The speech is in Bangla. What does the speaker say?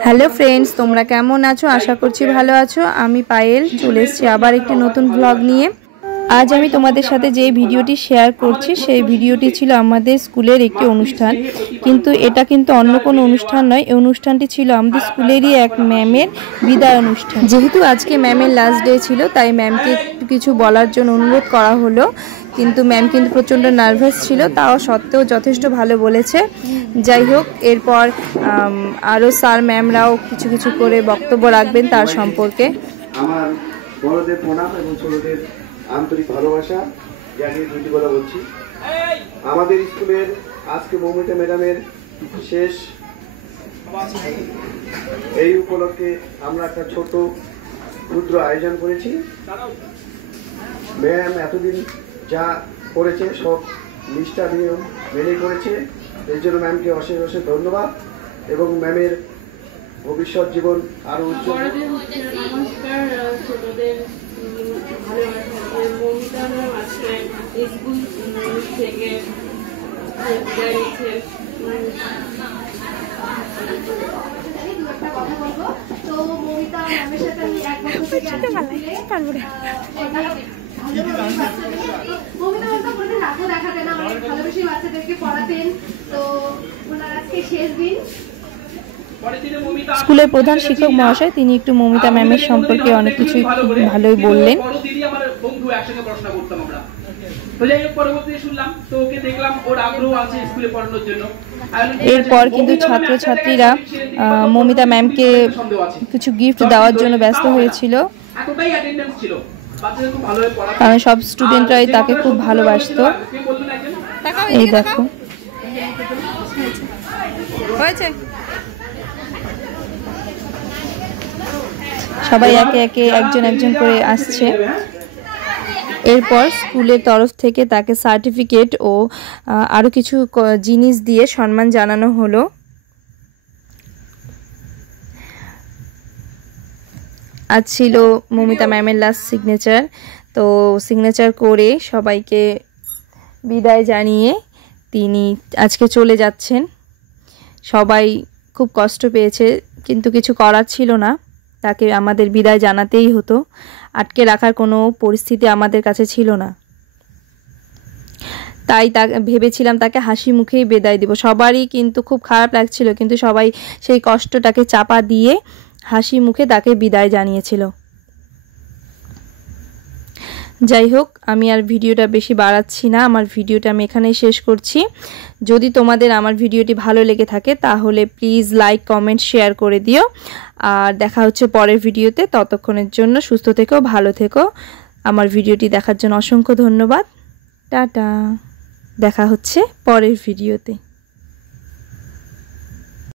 হ্যালো ফ্রেন্ডস, তোমরা কেমন আছো? আশা করছি ভালো আছো। আমি পায়েল চলে এসেছি আবার একটি নতুন ব্লগ নিয়ে। আজ আমি তোমাদের সাথে যে ভিডিওটি শেয়ার করছি সেই ভিডিওটি ছিল আমাদের স্কুলের একটি অনুষ্ঠান, কিন্তু এটা কিন্তু অন্য কোনো অনুষ্ঠান নয়। এই অনুষ্ঠানটি ছিল আমাদের স্কুলেরই এক ম্যামের বিদায় অনুষ্ঠান। যেহেতু আজকে ম্যামের লাস্ট ডে ছিল, তাই ম্যামকে একটু কিছু বলার জন্য অনুরোধ করা হলো, কিন্তু ম্যাম কিন্তু প্রচণ্ড নার্ভাস ছিল, তাও সত্ত্বেও যথেষ্ট ভালো বলেছে। যাই হোক, এরপর আরও স্যার ম্যামরাও কিছু কিছু করে বক্তব্য রাখবেন তার সম্পর্কে। আমার বড়দের প্রণাম এবং ছোটদের আন্তরিক ভালোবাসা জানিয়ে দুটি কথা বলছি। আমাদের স্কুলের আজকে মৌমিতা ম্যাডামের শেষ, এই উপলক্ষে আমরা একটা ছোট ক্ষুদ্র আয়োজন করেছি। ম্যাম এতদিন যা করেছে সব নিষ্ঠা নিয়ম মেনে করেছে, এর জন্য ম্যামকে অশেষ অশেষ ধন্যবাদ এবং ম্যামের ভবিষ্যৎ জীবন আরো উজ্জ্বল। নমস্কার ছোটদের মৌমিতা ম্যাম আজকে স্কুল থেকে কথা বলবো। তো মৌমিতা ম্যামের সাথে আমি এক বছর থেকে মৌমিতা ম্যাম তো কোনো রাখা দেখাতেন না, অনেক ভালোবেসে বাচ্চাদেরকে পড়াতেন। তো ওনার আজকে শেষ দিন। স্কুলের প্রধান শিক্ষক মহাশয় তিনি একটু মৌমিতা ম্যামের সম্পর্কে অনেক কিছুই ভালোই বললেন। এরপর কিন্তু ছাত্রছাত্রীরা মৌমিতা ম্যামকে কিছু গিফট দেওয়ার জন্য ব্যস্ত হয়েছিল, কারণ সব স্টুডেন্টরাই তাকে খুব ভালোবাসতো। এই দেখো, সবাই একে একে একজন একজন করে আসছে। এরপর স্কুলের তরফ থেকে তাকে সার্টিফিকেট ও আরো কিছু জিনিস দিয়ে সম্মান জানানো হলো। আজ ছিল মৌমিতা ম্যামের লাস্ট সিগনেচার, তো সিগনেচার করে সবাইকে বিদায় জানিয়ে তিনি আজকে চলে যাচ্ছেন। সবাই খুব কষ্ট পেয়েছে, কিন্তু কিছু করার ছিল না, তাকে আমাদের বিদায় জানাতেই হতো। আটকে রাখার কোনো পরিস্থিতি আমাদের কাছে ছিল না, তাই ভেবেছিলাম তাকে হাসি মুখেই বিদায় দিব। সবারই কিন্তু খুব খারাপ লাগছিল, কিন্তু সবাই সেই কষ্টটাকে চাপা দিয়ে হাসি মুখে তাকে বিদায় জানিয়েছিল। যাই হোক, আমি আর ভিডিওটা বেশি বাড়াচ্ছি না, আমার ভিডিওটা আমি এখানেই শেষ করছি। যদি তোমাদের আমার ভিডিওটি ভালো লেগে থাকে তাহলে প্লিজ লাইক কমেন্ট শেয়ার করে দিও। আর দেখা হচ্ছে পরের ভিডিওতে। ততক্ষণের জন্য সুস্থ থেকো, ভালো থেকো। আমার ভিডিওটি দেখার জন্য অসংখ্য ধন্যবাদ। টাটা, দেখা হচ্ছে পরের ভিডিওতে।